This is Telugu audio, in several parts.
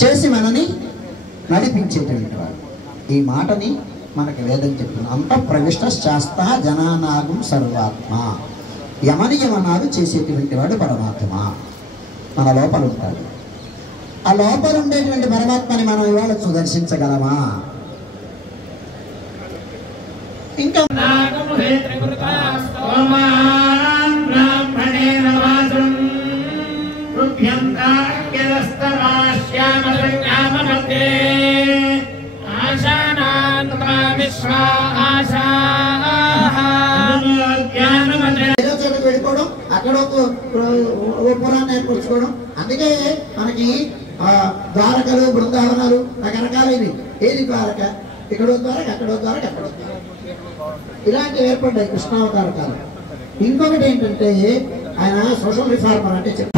చేసి మనని నడిపించేటువంటి వాడు. ఈ మాటని మనకి వేదం చెప్తుంది. అంత ప్రవిష్ట శాస్త్ర జనానాగం సర్వాత్మ. యమని యమనాలు చేసేటువంటి వాడు పరమాత్మ మన లోపల ఉంటాడు. ఆ లోపల ఉండేటువంటి పరమాత్మని మనం ఇవాళ సుదర్శించగలమా? ఇంకా వెళ్ళిపోవడం, అక్కడ పురాన్ని ఏర్పరచుకోవడం. అందుకే మనకి ద్వారకలు బృందావనాలు రకరకాలైనవి. ఏది ద్వారక, ఇక్కడో ద్వారక, అక్కడో ద్వారక, అక్కడో ద్వారక, ఇలాంటివి ఏర్పడ్డాయి కృష్ణావతార కాలం. ఇంకొకటి ఏంటంటే ఆయన సోషల్ రిఫార్మర్ అంటే చెప్పారు.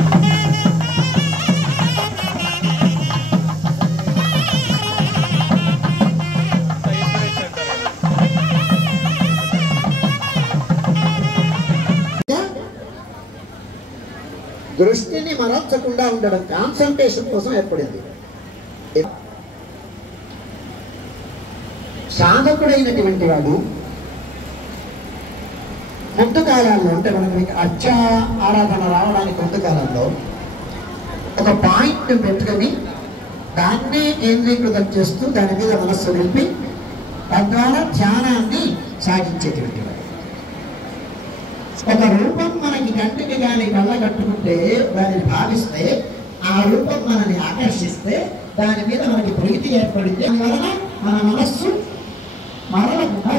దృష్టిని మరల్చకుండా ఉండడం, కాన్సంట్రేషన్ కోసం ఏర్పడింది. సాధకుడైనటువంటి వాడు ముందు కాలంలో, అంటే మనకి అర్చ ఆరాధన రావడానికి ముందు కాలంలో ఒక పాయింట్ పెట్టుకొని దాన్నే కేంద్రీకృతం చేస్తూ దాని మీద మనస్సు నిలిపి తద్వారా ధ్యానాన్ని సాగించేటువంటి వాడు. ఒక రూపం మనకి కంటికి కానీ కళ్ళ కట్టుకుంటే, దాన్ని భావిస్తే, ఆ రూపం మనని ఆకర్షిస్తే, దాని మీద మనకి ప్రీతి ఏర్పడితే దానివలన మన మనస్సు మరలకుండా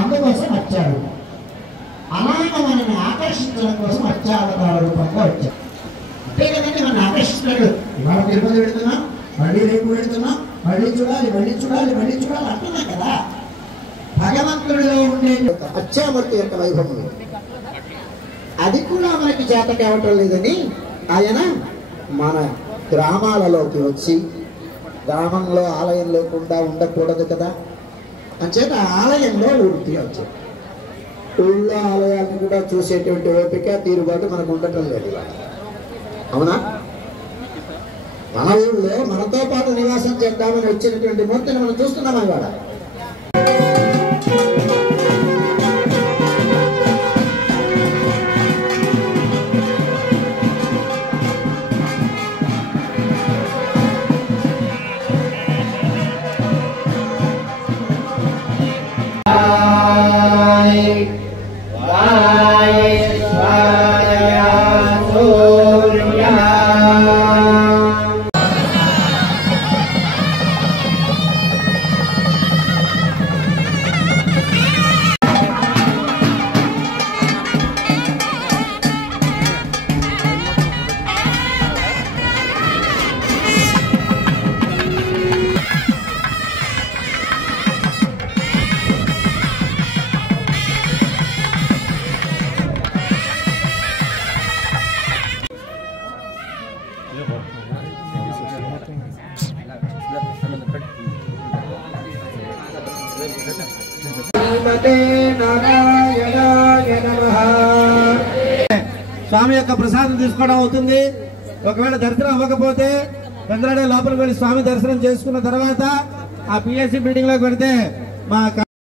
అందుకోసం వచ్చాడు. అలాగ మనల్ని ఆకర్షించడం కోసం అత్యావతార రూపంగా వచ్చాడు. అంతే కదండి, మనం ఆకర్షిస్తున్నాడు. ఇవాళ తిరుపతి పెడుతున్నాం, మళ్ళీ రేపు పెడుతున్నాం, మళ్ళీ చూడాలి, మళ్ళీ చూడాలి, మళ్ళీ చూడాలి అంటున్నాం కదా. భగవంతుడిలో ఉండే అత్యామూర్తి యొక్క వైభవం అది కూడా మనకి చేత కావటం లేదని ఆయన మన గ్రామాలలోకి వచ్చి, గ్రామంలో ఆలయం లేకుండా ఉండకూడదు కదా అంచేత ఆలయంలో వృత్తి వచ్చాడు. ఊళ్ళో ఆలయాన్ని కూడా చూసేటువంటి ఓపిక తీరుబాటు మనకు ఉండటం లేదు. అవునా? మన ఊళ్ళో మనతో పాటు నివాసం చేద్దామని వచ్చినటువంటి మూర్తిని మనం చూస్తున్నామా ఇవాళ? స్వామి యొక్క ప్రసాదం తీసుకోవడం అవుతుంది. ఒకవేళ దర్శనం అవ్వకపోతే చంద్రాడే లోపలికి వెళ్ళి స్వామి దర్శనం చేసుకున్న తర్వాత ఆ పిఎస్సి బిల్డింగ్ లోకి పెడితే మా